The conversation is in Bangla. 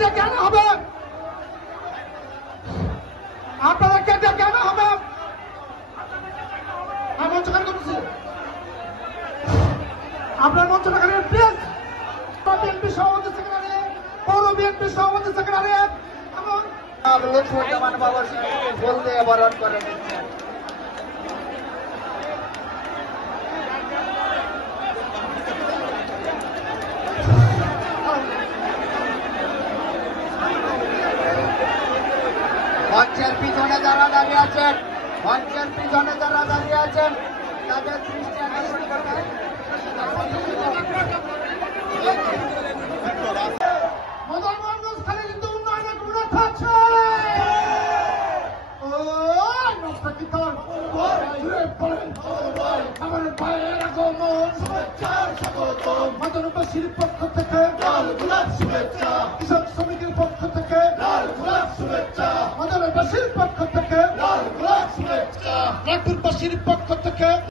ডেকে আনা হবে, আপনাদেরকে ডেকে আনা হবে। আমি মঞ্চখানি করতেছি, আপনার মঞ্চখানি প্লিজ। বিএনপি সভাপতি সেক্রেটারি, পৌর বিএনপি সভাপতি সেক্রেটারি এবং লুৎফুজ্জামান বাবুর ফুল দিয়ে বরণ করে দিচ্ছেন। মঞ্চের পিছনে যারা দাঁড়িয়ে আছেন, মঞ্চের পিছনে যারা দাঁড়িয়ে আছেন তাদের দৃষ্টি আকর্ষণ করবেন। মদনমোহনগঞ্জ খালি কিন্তু উন্নয়নের কোনো লক্ষ্য আছে। আমার ভাইয়ের আগমন, মদনবাসীর পক্ষ থেকে শুভেচ্ছা, কৃষক শ্রমিকের পক্ষ থেকে মদনবাসীর পক্ষ থেকে শুভেচ্ছা।